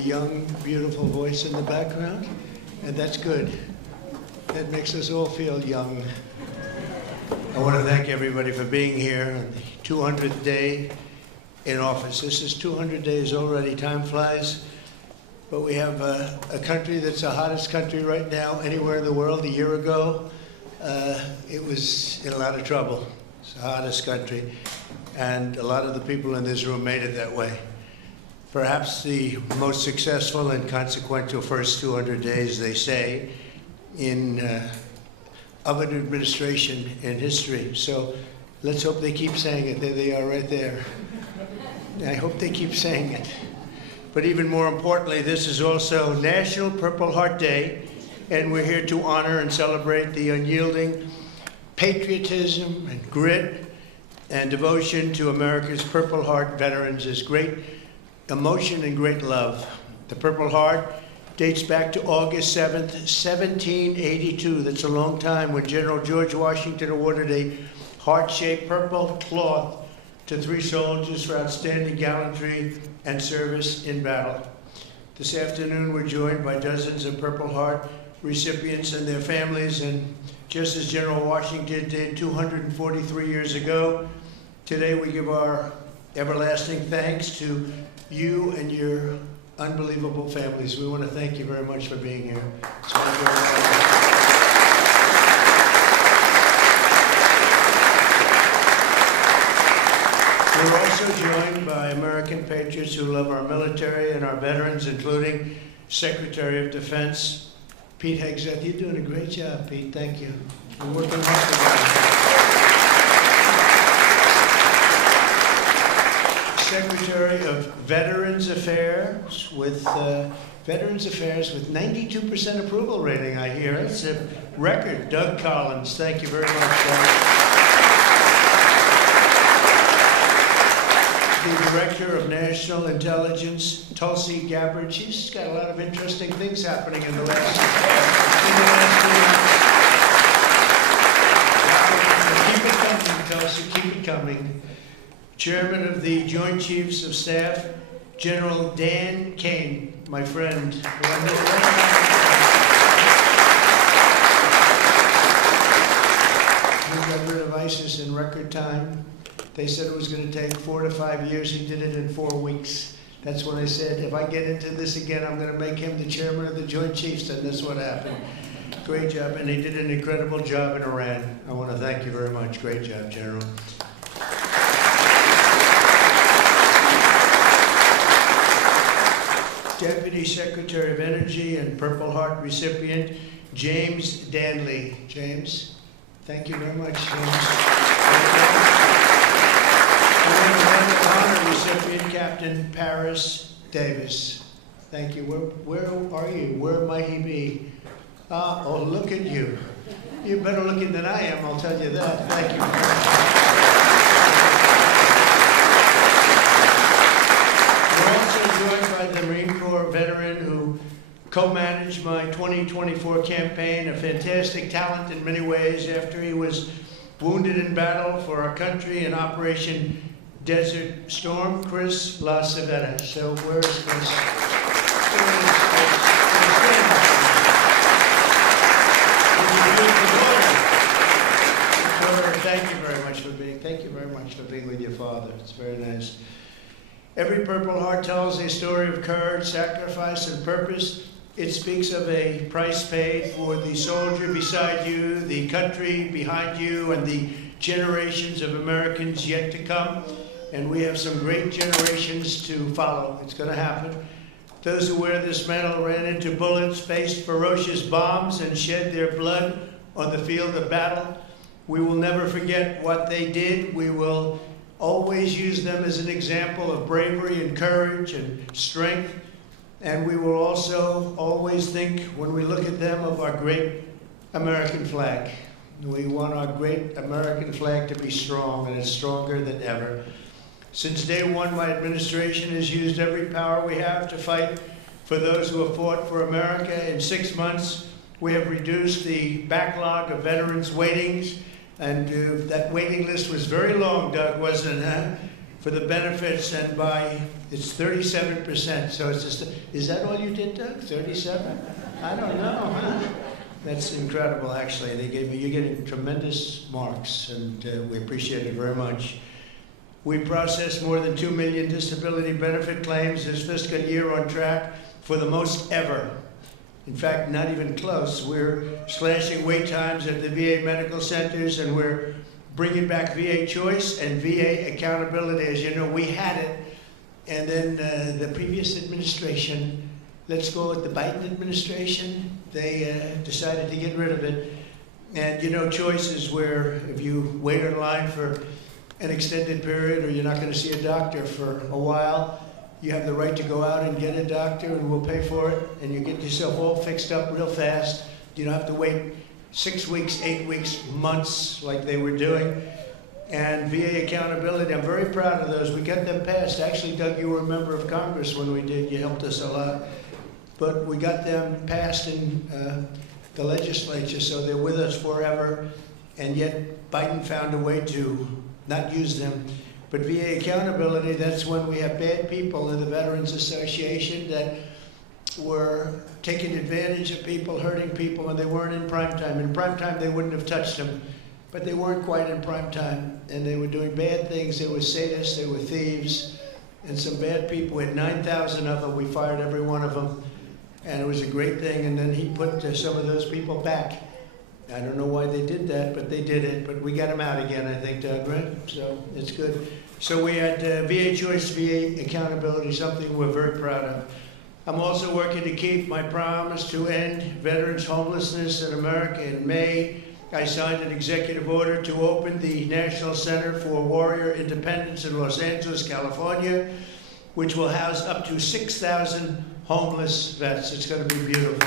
young, beautiful voice in the background, and that's good. That makes us all feel young. I want to thank everybody for being here on the 200th day in office. This is 200 days already. Time flies. But we have a country that's the hottest country right now anywhere in the world. A year ago, it was in a lot of trouble. It's the hottest country. And a lot of the people in this room made it that way. Perhaps the most successful and consequential first 200 days, they say, of an administration in history. So let's hope they keep saying it. There they are right there. I hope they keep saying it. But even more importantly, this is also National Purple Heart Day, and we're here to honor and celebrate the unyielding patriotism and grit and devotion to America's Purple Heart veterans is great emotion and great love. The Purple Heart dates back to August 7th, 1782. That's a long time, when General George Washington awarded a heart-shaped purple cloth to 3 soldiers for outstanding gallantry and service in battle. This afternoon, we're joined by dozens of Purple Heart recipients and their families, and just as General Washington did 243 years ago, today we give our everlasting thanks to you and your unbelievable families. We want to thank you very much for being here. It's We're also joined by American patriots who love our military and our veterans, including Secretary of Defense Pete Hegseth. You're doing a great job, Pete. Thank you. We're working hard together. Secretary of Veterans Affairs with 92% approval rating, I hear. It's a record. Doug Collins. Thank you very much, Doug. The Director of National Intelligence, Tulsi Gabbard. She's got a lot of interesting things happening in the last Keep it coming, Tulsi, keep it coming. Chairman of the Joint Chiefs of Staff, General Dan Kane, my friend. We got rid of ISIS in record time. They said it was going to take 4 to 5 years. He did it in 4 weeks. That's when I said, if I get into this again, I'm going to make him the chairman of the Joint Chiefs, and that's what happened. Great job, and he did an incredible job in Iran. I want to thank you very much. Great job, General. Deputy Secretary of Energy and Purple Heart recipient, James Danley. James, thank you very much, James. Honor recipient, Captain Paris Davis. Thank you. Where are you? Where might he be? Oh, look at you. You're better looking than I am, I'll tell you that. Thank you. We're also joined by the Marine Corps veteran who co-managed my 2024 campaign, a fantastic talent in many ways after he was wounded in battle for our country in Operation Desert Storm, Chris LaCivetta. So where's Chris? Thank you very much for being with your father. It's very nice. Every Purple Heart tells a story of courage, sacrifice, and purpose. It speaks of a price paid for the soldier beside you, the country behind you, and the generations of Americans yet to come. And we have some great generations to follow. It's going to happen. Those who wear this medal ran into bullets, faced ferocious bombs, and shed their blood on the field of battle. We will never forget what they did. We will always use them as an example of bravery and courage and strength. And we will also always think, when we look at them, of our great American flag. We want our great American flag to be strong, and it's stronger than ever. Since day one, my administration has used every power we have to fight for those who have fought for America. In 6 months, we have reduced the backlog of veterans' waitings, and that waiting list was very long, Doug, wasn't it? Huh? for the benefits, and it's 37%. So it's just, is that all you did, Doug? 37? I don't know. Huh? That's incredible, actually. You're getting tremendous marks, and we appreciate it very much. We processed more than 2 million disability benefit claims this fiscal year, on track for the most ever. In fact, not even close. We're slashing wait times at the VA medical centers, and we're bringing back VA choice and VA accountability. As you know, we had it, and then the previous administration, let's go with the Biden administration, they decided to get rid of it. And you know, choice is where if you wait in line for an extended period, or you're not going to see a doctor for a while, you have the right to go out and get a doctor, and we'll pay for it, and you get yourself all fixed up real fast. You don't have to wait 6 weeks, 8 weeks, months like they were doing. And VA accountability, I'm very proud of those. We got them passed. Actually, Doug, you were a member of Congress when we did. You helped us a lot. But we got them passed in the legislature, so they're with us forever. And yet Biden found a way to not use them. But VA accountability, that's when we have bad people in the Veterans Association that were taking advantage of people, hurting people, and they weren't in prime time. In prime time, they wouldn't have touched them, but they weren't quite in prime time, and they were doing bad things. They were sadists, they were thieves, and some bad people. We had 9,000 of them. We fired every one of them, and it was a great thing. And then he put some of those people back. I don't know why they did that, but they did it. But we got them out again, I think, Doug, right? So it's good. So we had VA choice, VA accountability, something we're very proud of. I'm also working to keep my promise to end veterans' homelessness in America. In May, I signed an executive order to open the National Center for Warrior Independence in Los Angeles, California, which will house up to 6,000 homeless vets. It's going to be beautiful.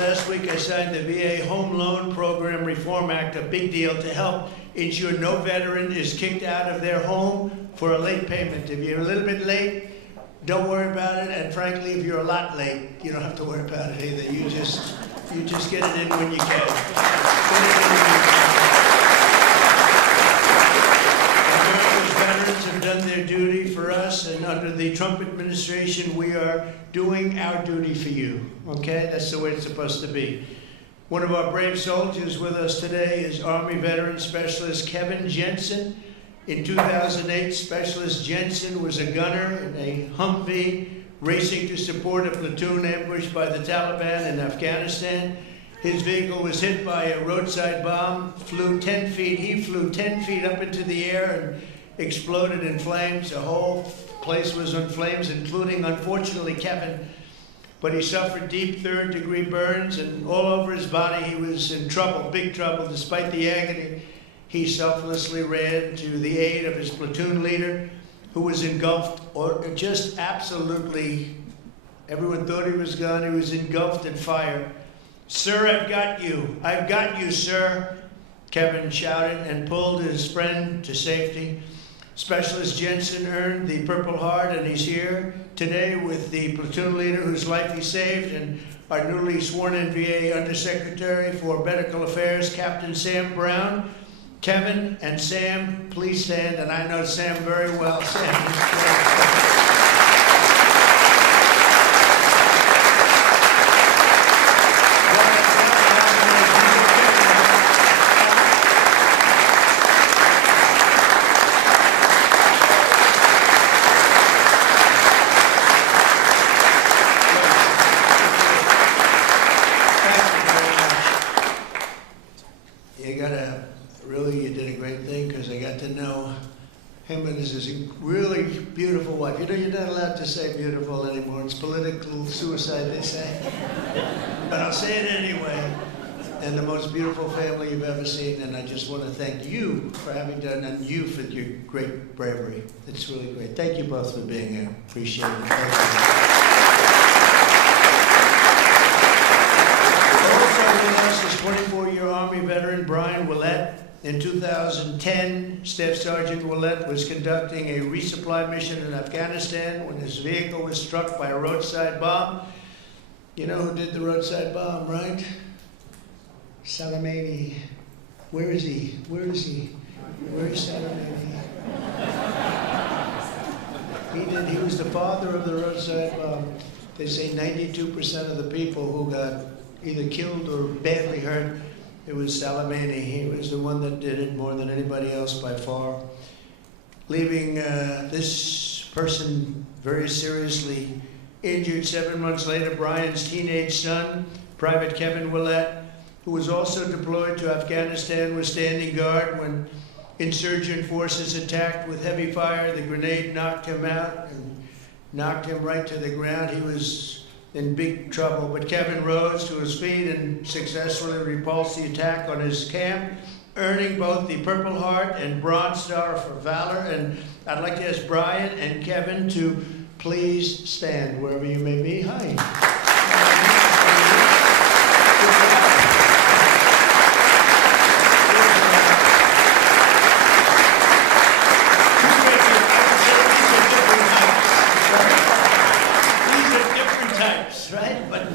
Last week I signed the VA Home Loan Program Reform Act, a big deal, to help ensure no veteran is kicked out of their home for a late payment. If you're a little bit late, don't worry about it. And frankly, if you're a lot late, you don't have to worry about it either. You just get it in when you can. America's veterans have done their duty for us, and under the Trump administration, we are doing our duty for you. Okay? That's the way it's supposed to be. One of our brave soldiers with us today is Army Veteran Specialist Kevin Jensen. In 2008, Specialist Jensen was a gunner in a Humvee racing to support a platoon ambushed by the Taliban in Afghanistan. His vehicle was hit by a roadside bomb, flew 10 feet. He flew 10 feet up into the air and exploded in flames. The whole place was in flames, including, unfortunately, Kevin. But he suffered deep third-degree burns, and all over his body he was in trouble, big trouble. Despite the agony, he selflessly ran to the aid of his platoon leader, who was engulfed, or just absolutely, everyone thought he was gone. He was engulfed in fire. "Sir, I've got you. I've got you, sir," Kevin shouted and pulled his friend to safety. Specialist Jensen earned the Purple Heart, and he's here today with the platoon leader whose life he saved, and our newly sworn-in VA Undersecretary for Medical Affairs, Captain Sam Brown. Kevin and Sam, please stand, and I know Sam very well. Sam, you did a great thing, because I got to know him and his really beautiful wife. You know, you're not allowed to say beautiful anymore. It's political suicide, they say. But I'll say it anyway. And the most beautiful family you've ever seen. And I just want to thank you for having done, and you for your great bravery. It's really great. Thank you both for being here. Appreciate it. Thank you. Also with us is 24-year Army veteran Brian Willett. In 2010, Staff Sergeant Willett was conducting a resupply mission in Afghanistan when his vehicle was struck by a roadside bomb. You know who did the roadside bomb, right? Salamani. Where is he? Where is he? Where's Salamani? He was the father of the roadside bomb. They say 92% of the people who got either killed or badly hurt, it was Salamani. He was the one that did it more than anybody else by far. Leaving this person very seriously injured. 7 months later, Brian's teenage son, Private Kevin Willett, who was also deployed to Afghanistan, was standing guard when insurgent forces attacked with heavy fire. The grenade knocked him out and knocked him right to the ground. He was in big trouble, but Kevin rose to his feet and successfully repulsed the attack on his camp, earning both the Purple Heart and Bronze Star for valor. And I'd like to ask Brian and Kevin to please stand wherever you may be. Hi. Right? But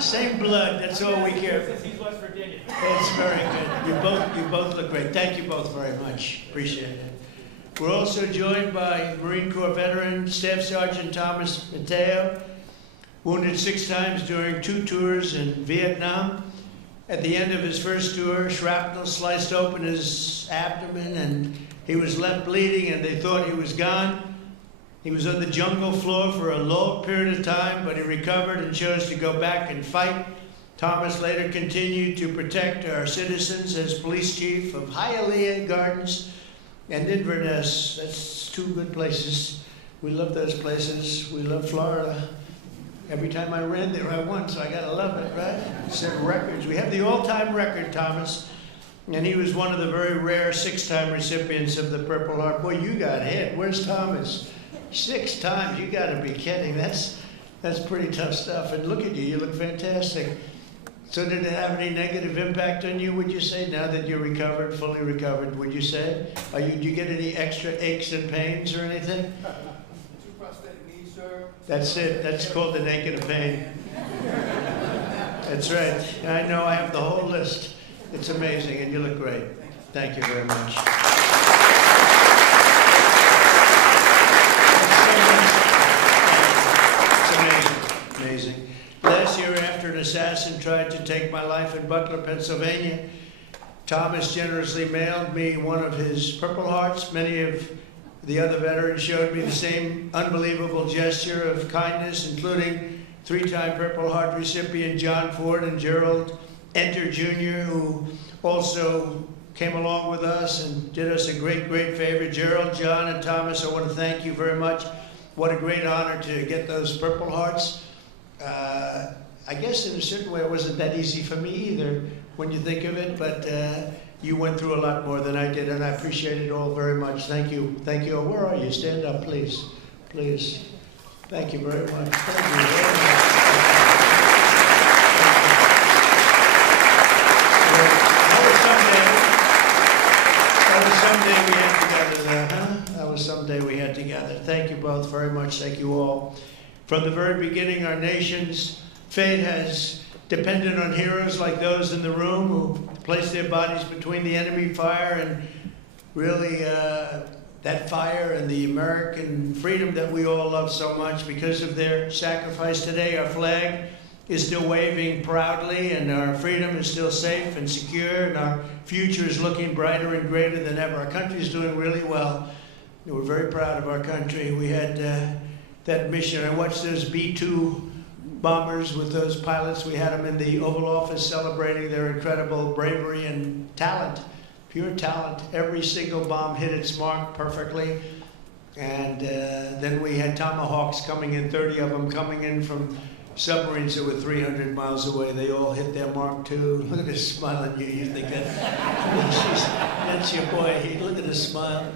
same blood, that's all we care for. He's West Virginia. That's very good. You both look great. Thank you both very much. Appreciate it. We're also joined by Marine Corps veteran Staff Sergeant Thomas Mateo, wounded 6 times during 2 tours in Vietnam. At the end of his first tour, shrapnel sliced open his abdomen and he was left bleeding and they thought he was gone. He was on the jungle floor for a long period of time, but he recovered and chose to go back and fight. Thomas later continued to protect our citizens as police chief of Hialeah Gardens and Inverness. That's 2 good places. We love those places. We love Florida. Every time I ran there, I won, so I gotta love it, right? Set records. We have the all-time record, Thomas. And he was one of the very rare 6-time recipients of the Purple Heart. Boy, you got hit. Where's Thomas? 6 times, you gotta be kidding. That's pretty tough stuff. And look at you, you look fantastic. So did it have any negative impact on you, would you say, now that you're recovered, fully recovered, would you say? Did you get any extra aches and pains or anything? 2 prosthetic knees, sir. That's it, that's called an ache and a pain. That's right, I know, I have the whole list. It's amazing, and you look great. Thank you very much. Amazing. Last year, after an assassin tried to take my life in Butler, Pennsylvania, Thomas generously mailed me one of his Purple Hearts. Many of the other veterans showed me the same unbelievable gesture of kindness, including 3-time Purple Heart recipient John Ford and Gerald Enter Jr., who also came along with us and did us a great, great favor. Gerald, John, and Thomas, I want to thank you very much. What a great honor to get those Purple Hearts. I guess in a certain way it wasn't that easy for me either when you think of it, but you went through a lot more than I did, and I appreciate it all very much. Thank you. Thank you. Where are you? Stand up, please. Please. Thank you very much. Thank you very much. That was someday we had together. Thank you both very much. Thank you all. From the very beginning, our nation's fate has depended on heroes like those in the room who placed their bodies between the enemy fire and really that fire and the American freedom that we all love so much. Because of their sacrifice today, our flag is still waving proudly and our freedom is still safe and secure and our future is looking brighter and greater than ever. Our country is doing really well. We're very proud of our country. We had that mission. I watched those B-2 bombers with those pilots. We had them in the Oval Office celebrating their incredible bravery and talent, pure talent. Every single bomb hit its mark perfectly. And then we had Tomahawks coming in, 30 of them coming in from submarines that were 300 miles away. They all hit their mark too. Look at this smile on you. You think that's your boy. Look at his smile.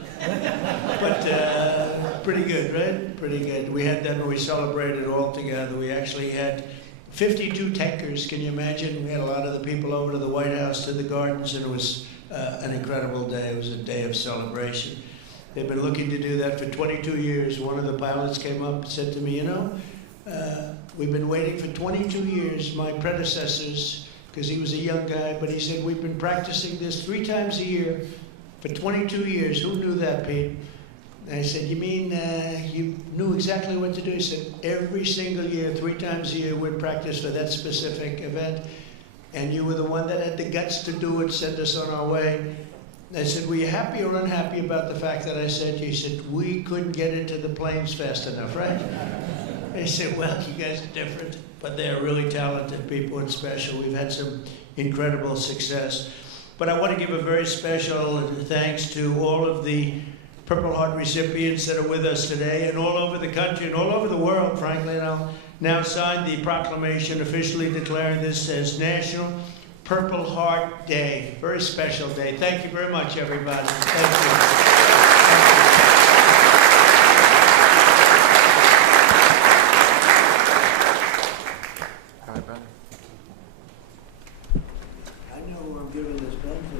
But pretty good, right? Pretty good. We had them and we celebrated all together. We actually had 52 tankers. Can you imagine? We had a lot of the people over to the White House, to the gardens, and it was an incredible day. It was a day of celebration. They've been looking to do that for 22 years. One of the pilots came up and said to me, you know, we've been waiting for 22 years. My predecessors because he was a young guy, but he said, we've been practicing this 3 times a year for 22 years. Who knew that, Pete? And I said, you mean you knew exactly what to do? He said, every single year, 3 times a year, we'd practice for that specific event. And you were the one that had the guts to do it, send us on our way. I said, were you happy or unhappy about the fact that I said, he said, we couldn't get into the planes fast enough, right? I said, well, you guys are different, but they're really talented people and special. We've had some incredible success. But I want to give a very special thanks to all of the Purple Heart recipients that are with us today and all over the country and all over the world, frankly. And I'll now sign the proclamation officially declaring this as National Purple Heart Day. Very special day. Thank you very much, everybody. Thank you. All right, brother. I know who I'm giving this pen to.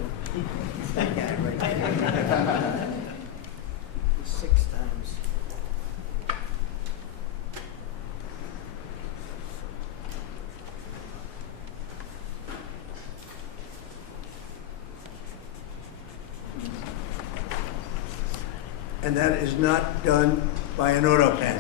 That guy right there. 6 times. And that is not done by an auto pen.